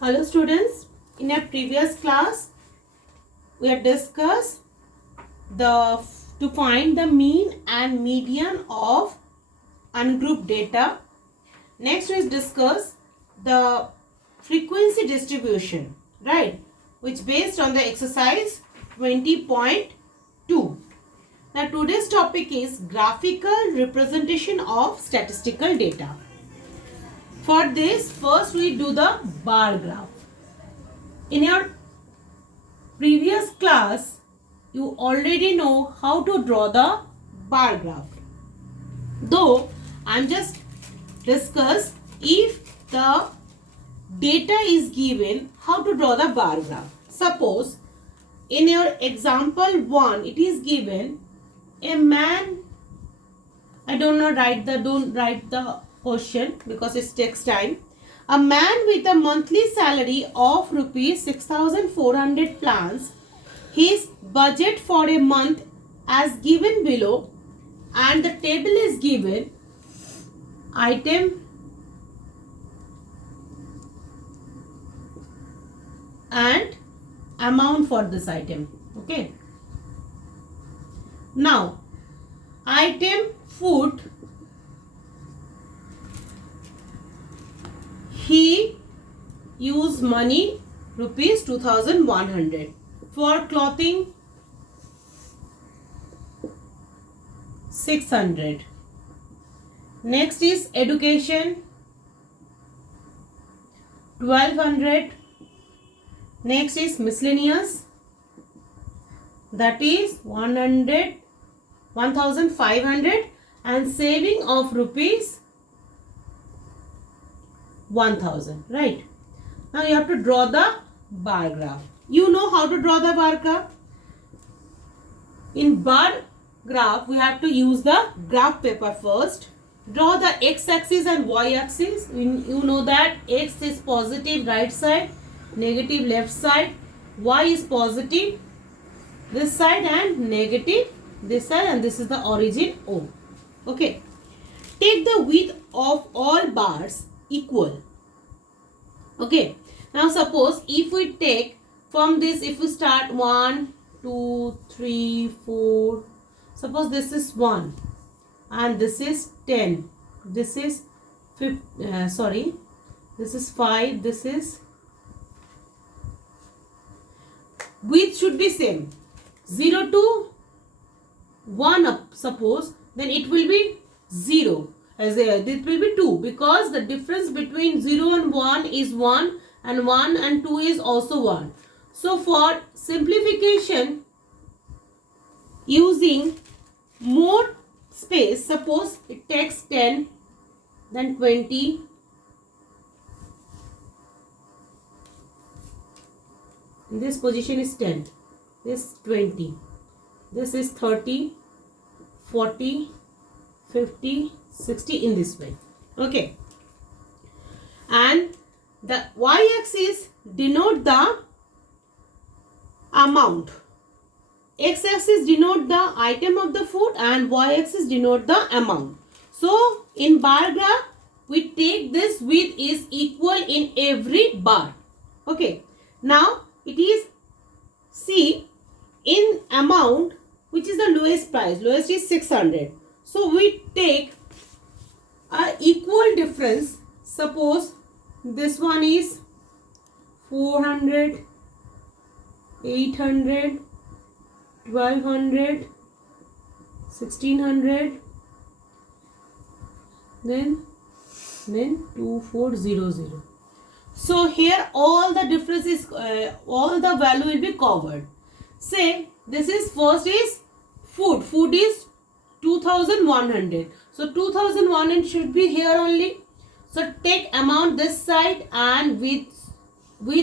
Hello students, in a previous class we had discussed to find the mean and median of ungrouped data. Next we discuss the frequency distribution, right, which based on the exercise 20.2. Now today's topic is graphical representation of statistical data. For this, first we do the bar graph. In your previous class, you already know how to draw the bar graph. Though, I'm just discuss if the data is given, how to draw the bar graph. Suppose, in your example 1, it is given a man. Don't write the question because it takes time. A man with a monthly salary of rupees 6,400 plans his budget for a month as given below, and the table is given item and amount for this item. Okay. Now, item food, he used money rupees 2,100. For clothing 600. Next is education 1,200. Next is miscellaneous, that is 1,500, and saving of rupees 1,000. Right. Now you have to draw the bar graph. You know how to draw the bar graph. In bar graph, we have to use the graph paper first. Draw the x-axis and y-axis. You know that x is positive right side, negative left side. Y is positive this side and negative this side, and this is the origin O. Okay. Take the width of all bars equal. Okay. Now suppose if we take from this, if we start 1, 2, 3, 4, suppose this is 1 and this is 10, this is this is 5, this is, width should be same, 0 to 1 up, suppose, then it will be 0, it will be 2, because the difference between 0 and 1 is 1 and 1 and 2 is also 1. So for simplification, using more space, suppose it takes 10, then 20, this position is 10, this 20, this is 30, 40, 50, 60, in this way. Okay. And the y-axis denote the amount. X-axis denote the item of the food and y-axis denote the amount. So, in bar graph, we take this width is equal in every bar. Okay. Now, it is, see, in amount, which is the lowest price. Lowest is 600. So, we take a equal difference. Suppose this one is 400, 800, 1,200, 1,600, then 2,400. So here all the differences, all the value will be covered. Say this is first is food. Food is 2,100. So 2,100 should be here only. So take amount this side and width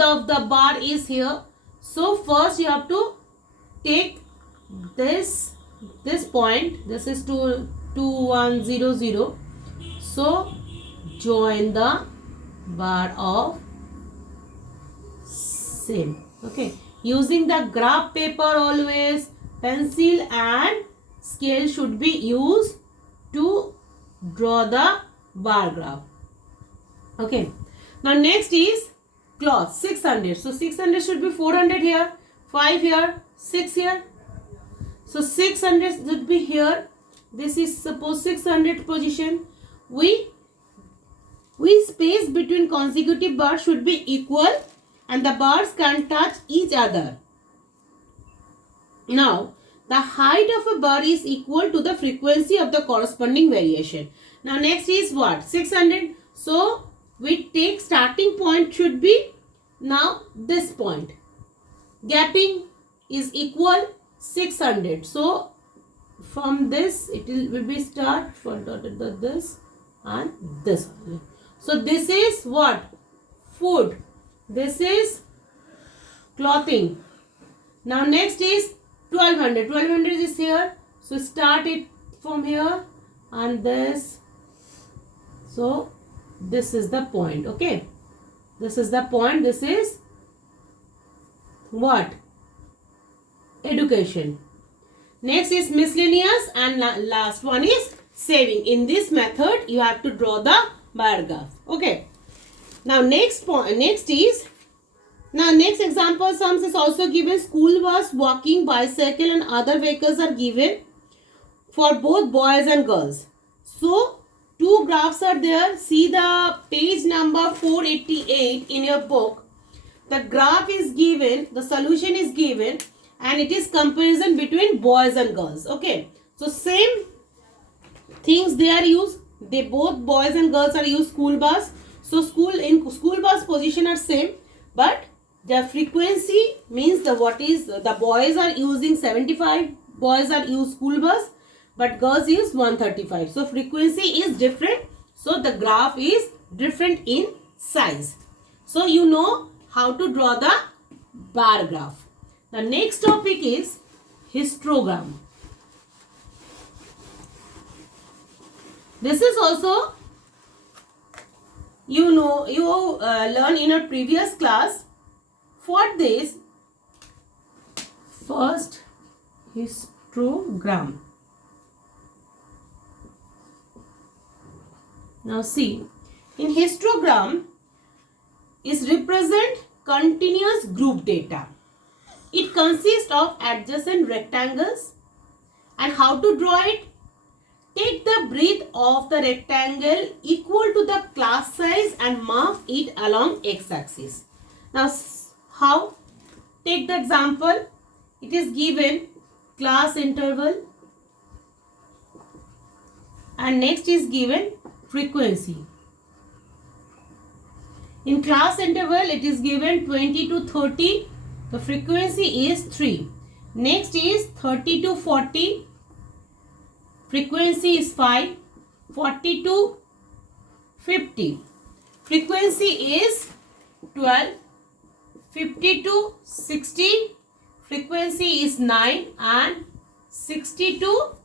of the bar is here. So first you have to take this point. This is 2,100. So join the bar of same. Okay. Using the graph paper always, pencil and scale should be used to draw the bar graph. Okay. Now next is cloth 600. So 600 should be 400 here, 5 here, 6 here. So 600 should be here. This is suppose 600 position. We space between consecutive bars should be equal and the bars can touch each other. Now the height of a bar is equal to the frequency of the corresponding variation. Now next is what? 600. So we take starting point should be now this point. Gapping is equal 600. So from this it will be start for this and this. So this is what? Food. This is clothing. Now next is 1200. 1200 is here. So start it from here and this. So this is the point. Okay. This is the point. This is what? Education. Next is miscellaneous and last one is saving. In this method you have to draw the bar graph. Okay. Now next example sums is also given. School bus, walking, bicycle and other vehicles are given for both boys and girls. So two graphs are there. See the page number 488 in your book. The graph is given, the solution is given and it is comparison between boys and girls. Okay. So same things they are used. They both boys and girls are used school bus. So school bus position are same, but the frequency means the boys are using 75, boys are use school bus, but girls use 135. So frequency is different. So the graph is different in size. So you know how to draw the bar graph. The next topic is histogram. This is also you learn in a previous class. For this, first histogram. Now see, in histogram is represent continuous group data. It consists of adjacent rectangles. And how to draw it? Take the breadth of the rectangle equal to the class size and mark it along x-axis. Now how? Take the example. It is given class interval and next is given frequency. In class interval it is given 20 to 30. The frequency is 3. Next is 30 to 40. Frequency is 5. 40 to 50. Frequency is 12. 50 to 60. Frequency is 9. And 60 to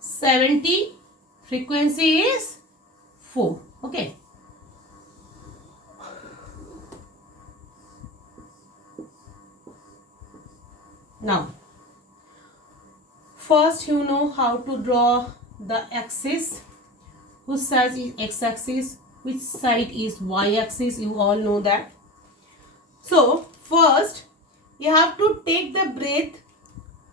70. Frequency is 4. Okay. Now, first you know how to draw the axis. Whose side is x-axis, which side is y-axis, you all know that. So, first you have to take the breadth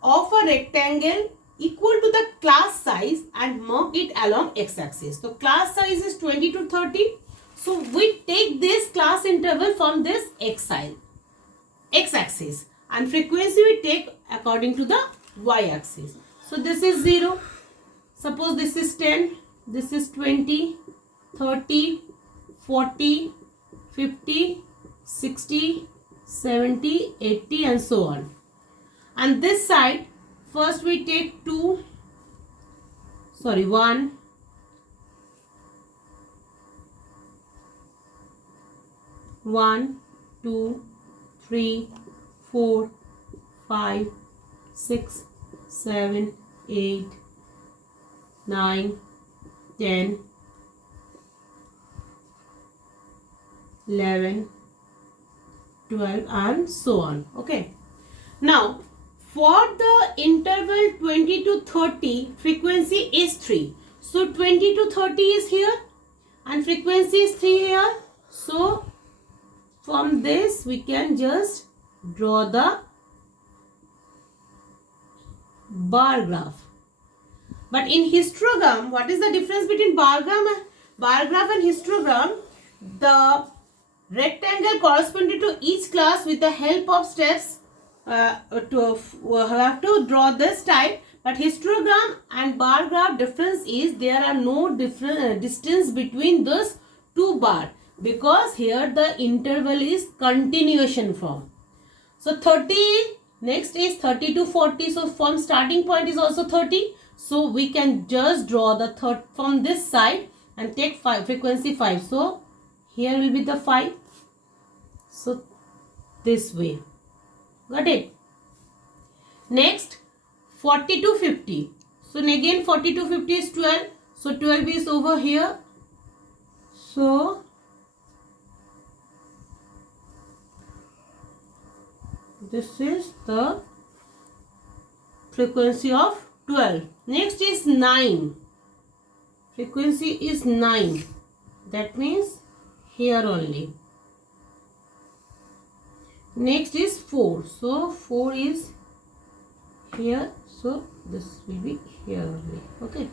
of a rectangle equal to the class size and mark it along x-axis. So, class size is 20 to 30. So, we take this class interval from this x-axis. And frequency we take according to the y-axis. So this is 0. Suppose this is 10. This is 20, 30, 40, 50, 60, 70, 80 and so on. And this side, first we take 1, 1, 2, 3, 4, 5, 6, 7, 8, 9, 10, 11, 12 and so on. Okay. Now, for the interval 20 to 30, frequency is 3. So, 20 to 30 is here and frequency is 3 here. So, from this we can just draw the bar graph. But in histogram, what is the difference between bar graph and histogram? The rectangle corresponding to each class with the help of steps have to draw this type. But histogram and bar graph difference is there are no different distance between those two bar, because here the interval is continuation from. So 30, next is 30 to 40. So from starting point is also 30. So we can just draw the third from this side and take 5, frequency 5. So here will be the 5. So this way. Got it? Next 40 to 50. So again 40 to 50 is 12. So 12 is over here. So this is the frequency of 12. Next is 9. Frequency is 9. That means here only. Next is 4. So 4 is here. So this will be here only. Okay.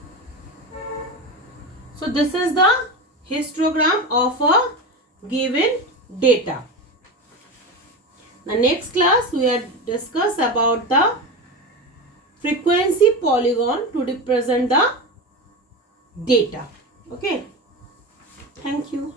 So this is the histogram of a given data. The next class we will discuss about the frequency polygon to represent the data. Okay. Thank you.